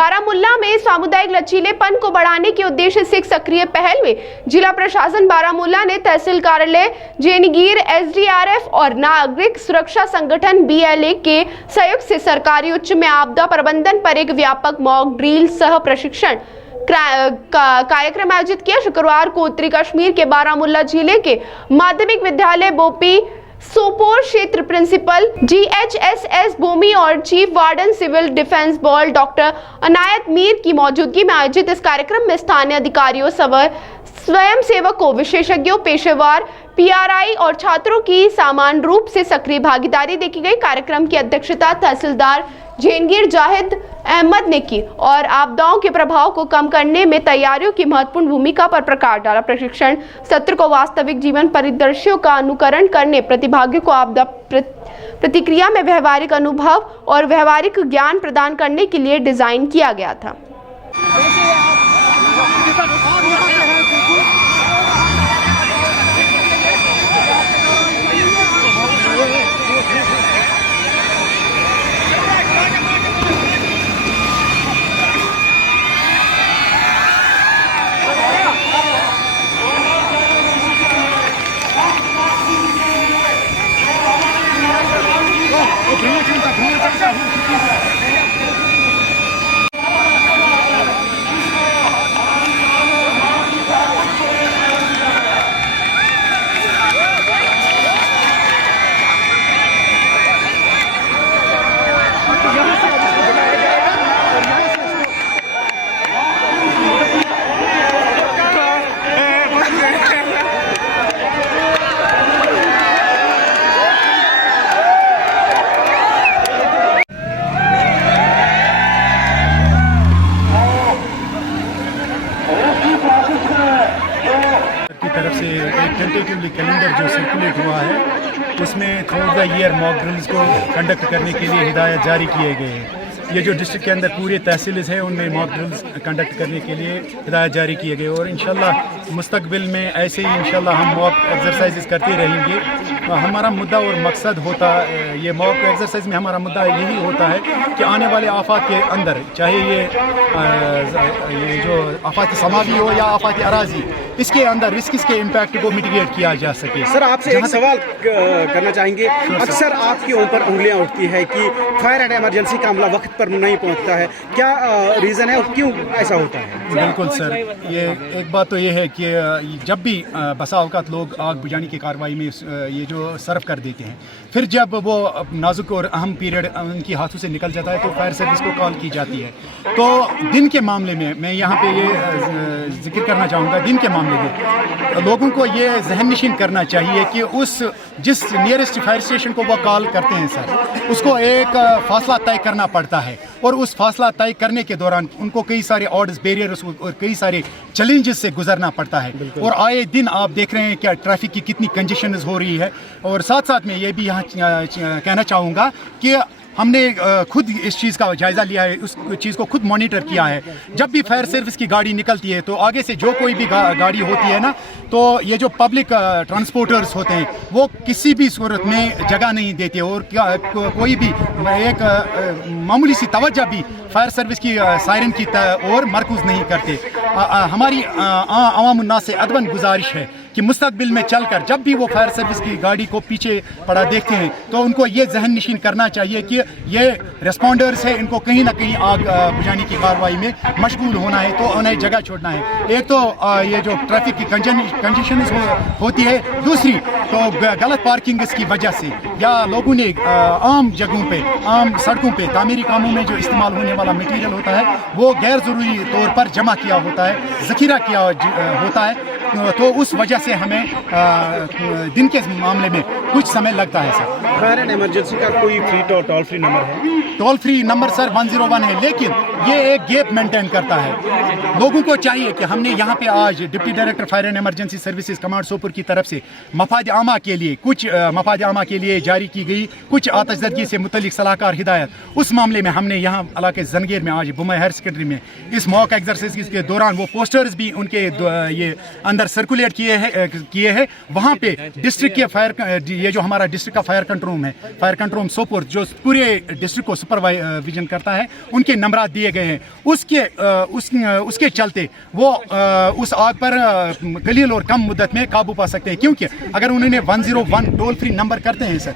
बारामुल्ला में सामुदायिक लचीलेपन को बढ़ाने के उद्देश्य से एक सक्रिय पहल में जिला प्रशासन बारामुल्ला ने तहसील कार्यालय जेनगीर, एसडीआरएफ और नागरिक सुरक्षा संगठन बीएलए के सहयोग से सरकारी उच्च में आपदा प्रबंधन पर एक व्यापक मॉक ड्रिल सह प्रशिक्षण कार्यक्रम आयोजित किया। शुक्रवार को उत्तरी कश्मीर के बारामुल्ला जिले के माध्यमिक विद्यालय बोपी सोपोर क्षेत्र प्रिंसिपल जीएचएसएस भूमि और चीफ वार्डन सिविल डिफेंस बॉल डॉक्टर अनायत मीर की मौजूदगी में आयोजित इस कार्यक्रम में स्थानीय अधिकारियों, स्वयं सेवकों, विशेषज्ञों, पेशेवर, पीआरआई और छात्रों की समान रूप से सक्रिय भागीदारी देखी गई। कार्यक्रम की अध्यक्षता तहसीलदार जेनगीर जाहिद अहमद ने की और आपदाओं के प्रभाव को कम करने में तैयारियों की महत्वपूर्ण भूमिका पर प्रकाश डाला। प्रशिक्षण सत्र को वास्तविक जीवन परिदृश्यों का अनुकरण करने, प्रतिभागियों को आपदा प्रतिक्रिया में व्यवहारिक अनुभव और व्यवहारिक ज्ञान प्रदान करने के लिए डिजाइन किया गया था। तरफ से एक टेंटेटिवली कैलेंडर जो सर्कुलेट हुआ है उसमें through the year mock drills को कंडक्ट करने के लिए हिदायत जारी किए गए हैं। ये जो डिस्ट्रिक्ट के अंदर पूरे तहसील्स हैं उनमें मॉक ड्रिल्स कंडक्ट करने के लिए हिदायत जारी किए गए और इंशाल्लाह मुस्तकबिल में ऐसे ही इंशाल्लाह हम मॉक एक्सरसाइजेस करते रहेंगे। हमारा मुद्दा और मकसद होता ये मॉक एक्सरसाइज में हमारा मुद्दा यही होता है कि आने वाले आफात के अंदर, चाहे ये जो आफात समावी हो या आफात अराजी, इसके अंदर रिस्क के इम्पैक्ट को मिटिगेट किया जा सके। सर, आपसे एक सवाल करना चाहेंगे। अक्सर आपके ऊपर उंगलियां उठती है कि फायर एंड इमरजेंसी का अमला वक्त पर नहीं पहुंचता है, क्या रीज़न है और क्यों ऐसा होता है? बिल्कुल सर, ये एक बात तो ये है कि जब भी बसा औकात लोग आग बुझाने की कार्रवाई में ये जो सर्व कर देते हैं, फिर जब वो नाजुक और अहम पीरियड उनकी हाथों से निकल जाता है तो फायर सर्विस को कॉल की जाती है। तो दिन के मामले में मैं यहाँ पे ये जिक्र करना चाहूँगा, दिन के मामले में लोगों को ये जहन नशीन करना चाहिए कि जिस नियरेस्ट फायर स्टेशन को वो कॉल करते हैं सर, उसको एक फासला तय करना पड़ता है और उस फासला तय करने के दौरान उनको कई सारे ऑर्डर्स, बैरियर्स और कई सारे चैलेंजेस से गुजरना पड़ता है। और आए दिन आप देख रहे हैं क्या ट्रैफिक की कितनी कंजेशन हो रही है। और साथ साथ में ये भी यहाँ कहना चाहूँगा कि हमने खुद इस चीज़ का जायज़ा लिया है, उस चीज़ को खुद मॉनिटर किया है। जब भी फायर सर्विस की गाड़ी निकलती है तो आगे से जो कोई भी गाड़ी होती है ना, तो ये जो पब्लिक ट्रांसपोर्टर्स होते हैं वो किसी भी सूरत में जगह नहीं देते और कोई भी एक मामूली सी तवज्जो भी फायर सर्विस की सायरन की ओर मरकूज़ नहीं करते। हमारी अवाम उन्नास से अदबन गुजारिश है कि मुस्तकबिल में चलकर जब भी वो फायर सर्विस की गाड़ी को पीछे पड़ा देखते हैं तो उनको ये जहन नशीन करना चाहिए कि ये रेस्पॉन्डर्स है, इनको कहीं ना कहीं आग बुझाने की कार्रवाई में मशगूल होना है तो उन्हें जगह छोड़ना है। एक तो ये जो ट्रैफिक की कंजेशन होती है, दूसरी तो गलत पार्किंग की वजह से या लोगों ने आम जगहों पे, आम सड़कों पे तामीरी कामों में जो इस्तेमाल होने वाला मटेरियल होता है वो गैर ज़रूरी तौर पर जमा किया होता है, ज़ख़ीरा किया होता है। तो उस वजह से हमें दिन के मामले में कुछ समय लगता है सर। फायर एंड इमरजेंसी का कोई टोल फ्री नंबर है? टोल फ्री नंबर सर 101 है, लेकिन ये एक गैप मेंटेन करता है। लोगों को चाहिए कि हमने यहाँ पे आज deputy director fire and emergency services command Sopore की तरफ से मफाद आमा के लिए कुछ मफाद आमा के लिए जारी की गई कुछ आतिशदगी से मुतल्लिक सलाहकार हिदायत, उस मामले में हमने यहाँ इलाके जंगेर में आज बुमई हायर सेकेंडरी में इस मॉक एक्सरसाइज के दौरान वो पोस्टर्स भी उनके ये अंदर सर्कुलेट किए हैं। वहाँ पे डिस्ट्रिक्ट के फायर, ये जो हमारा डिस्ट्रिक्ट का फायर कंट्रोल है, फायर कंट्रोल सोपुर, जो पूरे डिस्ट्रिक्ट को सुपरविजन करता है, उनके नंबरात दिए गए हैं। उसके चलते वो उस आग पर कलील और कम मुद्दत में काबू पा सकते हैं, क्योंकि अगर उन्होंने 101 टोल फ्री नंबर करते हैं सर,